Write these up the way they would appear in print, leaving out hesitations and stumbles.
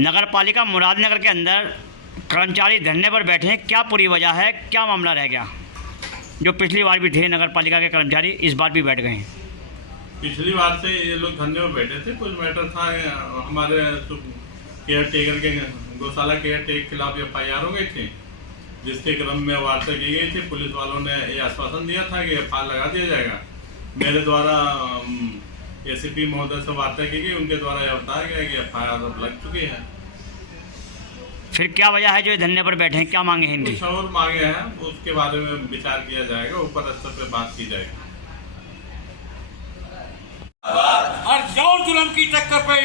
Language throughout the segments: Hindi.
नगर पालिका मुरादनगर के अंदर कर्मचारी धरने पर बैठे हैं, क्या पूरी वजह है, क्या मामला रह गया? जो पिछली बार भी थे नगर पालिका के कर्मचारी, इस बार भी बैठ गए हैं। पिछली बार से ये लोग धरने पर बैठे थे। कुछ मैटर था हमारे केयर टेकर के गौशाला केयर टेक के खिलाफ FIR हो गई थी, जिसके क्रम में वार्ता की गई थी। पुलिस वालों ने ये आश्वासन दिया था कि FIR लगा दिया जाएगा। मेरे द्वारा ACP महोदय से वार्ता की गई, उनके द्वारा यह बताया गया कि FIR अब लग चुकी है। फिर क्या वजह है जो धरने पर बैठे हैं, क्या मांगे हैं इनकी? कुछ और मांगे हैं, उसके बारे में विचार किया जाएगा, ऊपर स्तर पर बात की जाएगी। हर जोर जुल्म की टक्कर पे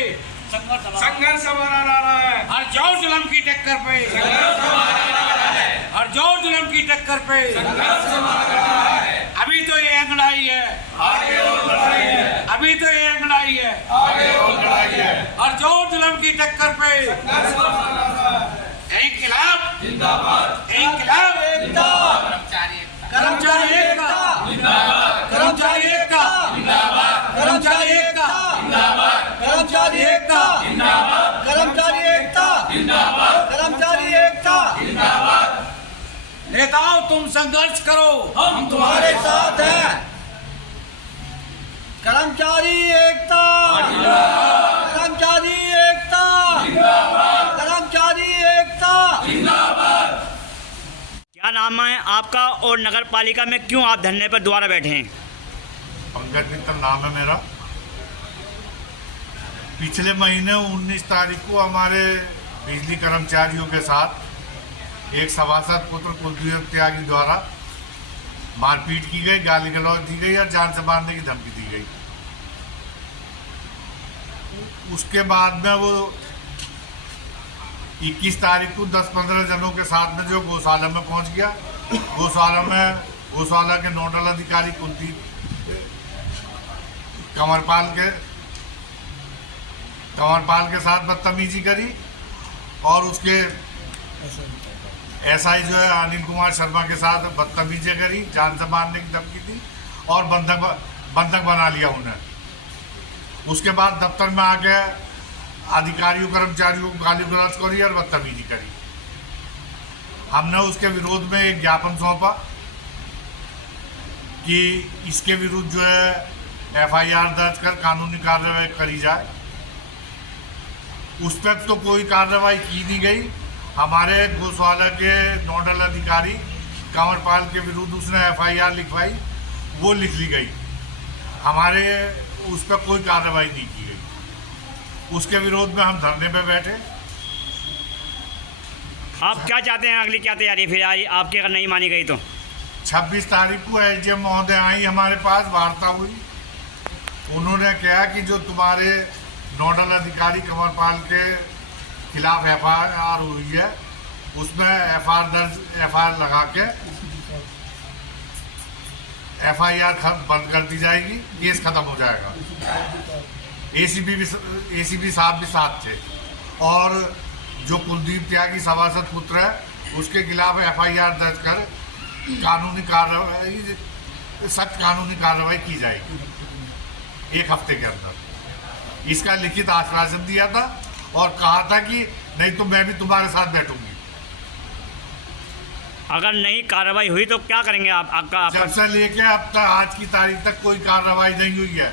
संघर्ष हमारा नारा है। हर जोर जुल्म की टक्कर पे संघर्ष हमारा नारा है। हर जोर जुल्म की टक्कर पे संघर्ष हमारा नारा है। अभी तो ये अंगड़ाई है, आगे और लड़ाई है। अभी तो ये अंगड़ाई है, आगे और लड़ाई है। हर जोर जुल्म की टक्कर पे संघर्ष हमारा नारा है। इंकलाब जिंदाबाद, इंकलाब जिंदाबाद। कर्मचारी एकता जिंदाबाद, कर्मचारी एकता जिंदाबाद, कर्मचारी एकता जिंदाबाद, कर्मचारी एकता जिंदाबाद, कर्मचारी एकता जिंदाबाद, कर्मचारी एकता जिंदाबाद। नेताओं, तुम संघर्ष करो, हम तुम्हारे साथ हैं। कर्मचारी एकता जिंदाबाद, कर्मचारी एकता जिंदाबाद, कर्मचारी एकता जिंदाबाद। क्या नाम है आपका और नगर पालिका में क्यों आप धरने पर दोबारा बैठे हैं? पंकज मित्तल नाम है मेरा। पिछले महीने 19 तारीख को हमारे बिजली कर्मचारियों के साथ एक सभासद पुत्र कुलदीप त्यागी द्वारा मारपीट की गई, गाली गलौज दी गई और जान से मारने की धमकी दी गई। उसके बाद में वो 21 तारीख को 10-15 जनों के साथ में जो गौशाला में पहुंच गया। गौशाला के नोडल अधिकारी कुलदीप कंवरपाल के साथ बदतमीजी करी और उसके SI जो है अनिल कुमार शर्मा के साथ बदतमीजी करी, जान से मारने की धमकी दी और बंधक बना लिया उन्हें। उसके बाद दफ्तर में आके अधिकारियों कर्मचारियों को गाली गलौज करी और बदतमीजी करी। हमने उसके विरोध में एक ज्ञापन सौंपा कि इसके विरुद्ध जो है FIR दर्ज कर कानूनी कार्रवाई करी जाए। उस तक तो कोई कार्रवाई की नहीं गई। हमारे गौशाला के नोडल अधिकारी कंवरपाल के विरुद्ध उसने FIR लिखवाई, वो लिख ली गई। हमारे उस पर कोई कार्रवाई नहीं की गई। उसके विरोध में हम धरने पे बैठे। आप क्या चाहते हैं, अगली क्या तैयारी फिर आज आपकी अगर नहीं मानी गई तो? 26 तारीख को SDM महोदय आई, हमारे पास वार्ता हुई। उन्होंने कहा कि जो तुम्हारे नोडल अधिकारी कंवरपाल के खिलाफ FIR हुई है, उसमें FIR लगा के FIR बंद कर दी जाएगी, केस खत्म हो जाएगा। ACP साहब भी साथ थे और जो कुलदीप त्यागी सभासद पुत्र है, उसके खिलाफ FIR दर्ज कर सख्त कानूनी कार्रवाई की जाएगी 1 हफ्ते के अंदर। इसका लिखित आश्वासन दिया था और कहा था कि नहीं तो मैं भी तुम्हारे साथ बैठूंगी। अगर नहीं कार्रवाई हुई तो क्या करेंगे आप? जब से लेके अब तक आज की तारीख तक कोई कार्रवाई नहीं हुई है।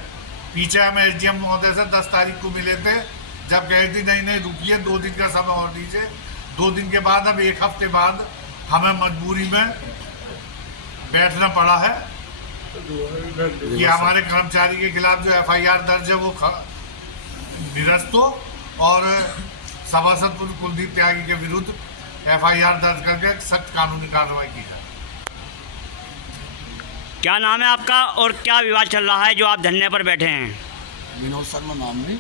पीछे हम SDM महोदय से 10 तारीख को मिले थे, जब कहे थी नहीं रुकिए, 2 दिन का समय और दीजिए। 2 दिन के बाद अब 1 हफ्ते बाद हमें मजबूरी में बैठना पड़ा है कि हमारे कर्मचारी के खिलाफ जो FIR दर्ज है वो निरस्त हो और सभासद कुलदीप त्यागी के विरुद्ध FIR दर्ज करके सख्त कानूनी कार्रवाई की जाए। क्या नाम है आपका और क्या विवाद चल रहा है जो आप धरने पर बैठे हैं? विनोद शर्मा नाम है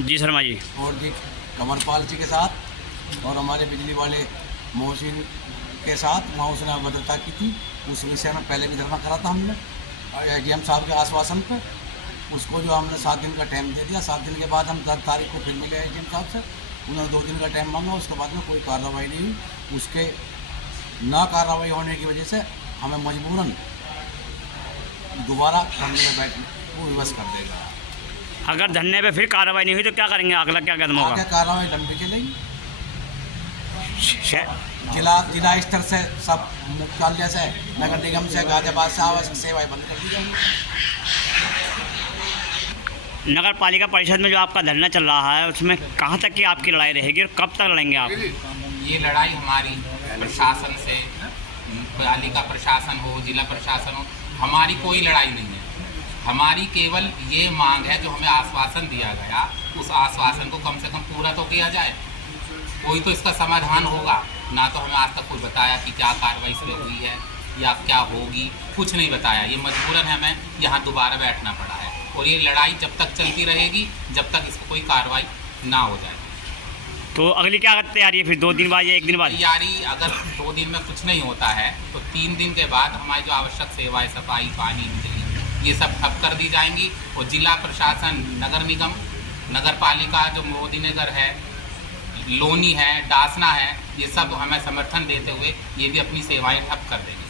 जी शर्मा जी। और जी कंवरपाल जी के साथ और हमारे बिजली वाले मोहसिन के साथ वहाँ उसने अभद्रता की थी। उस विषय में पहले भी धरना करा था हमने SDM साहब के आश्वासन पे। उसको जो हमने 7 दिन का टाइम दे दिया। 7 दिन के बाद हम 10 तारीख को फिर मिले SDM साहब से। उन्होंने 2 दिन का टाइम मांगा, उसके बाद में कोई कार्रवाई नहीं हुई। उसके ना कार्रवाई होने की वजह से हमें मजबूरन दोबारा धरने में बैठने को विवश कर देगा। अगर धरने पे फिर कार्रवाई नहीं हुई तो क्या करेंगे, अगला क्या कदम आगे होगा? कार्रवाई लंबी चलेगी। शे- जिला स्तर से सब मुख्यालय से, नगर निगम से, गाजियाबाद से आवश्यक सेवाएं बंद कर दी जाएंगी। नगर पालिका परिषद में जो आपका धरना चल रहा है उसमें कहाँ तक की आपकी लड़ाई रहेगी और कब तक लड़ेंगे आप? ये लड़ाई हमारी प्रशासन से, पालिका प्रशासन हो, जिला प्रशासन हो, हमारी कोई लड़ाई नहीं है। हमारी केवल ये मांग है जो हमें आश्वासन दिया गया, उस आश्वासन को कम से कम पूरा तो किया जाए। कोई तो इसका समाधान होगा। ना तो हमें आज तक कोई बताया कि क्या कार्रवाई इस पर हुई है या क्या होगी, कुछ नहीं बताया। ये मजबूरन हमें यहाँ दोबारा बैठना पड़ा है और ये लड़ाई जब तक चलती रहेगी जब तक इसको कोई कार्रवाई ना हो जाए। तो अगली क्या तैयारी है फिर, 2 दिन बाद या 1 दिन बाद? तैयारी अगर 2 दिन में कुछ नहीं होता है तो 3 दिन के बाद हमारी जो आवश्यक सेवाएं, सफाई, पानी, बिजली, ये सब ठप कर दी जाएंगी। और जिला प्रशासन, नगर निगम, नगर पालिका जो मोदी नगर है, लोनी है, डासना है, ये सब हमें समर्थन देते हुए ये भी अपनी सेवाएं ठप कर देंगे।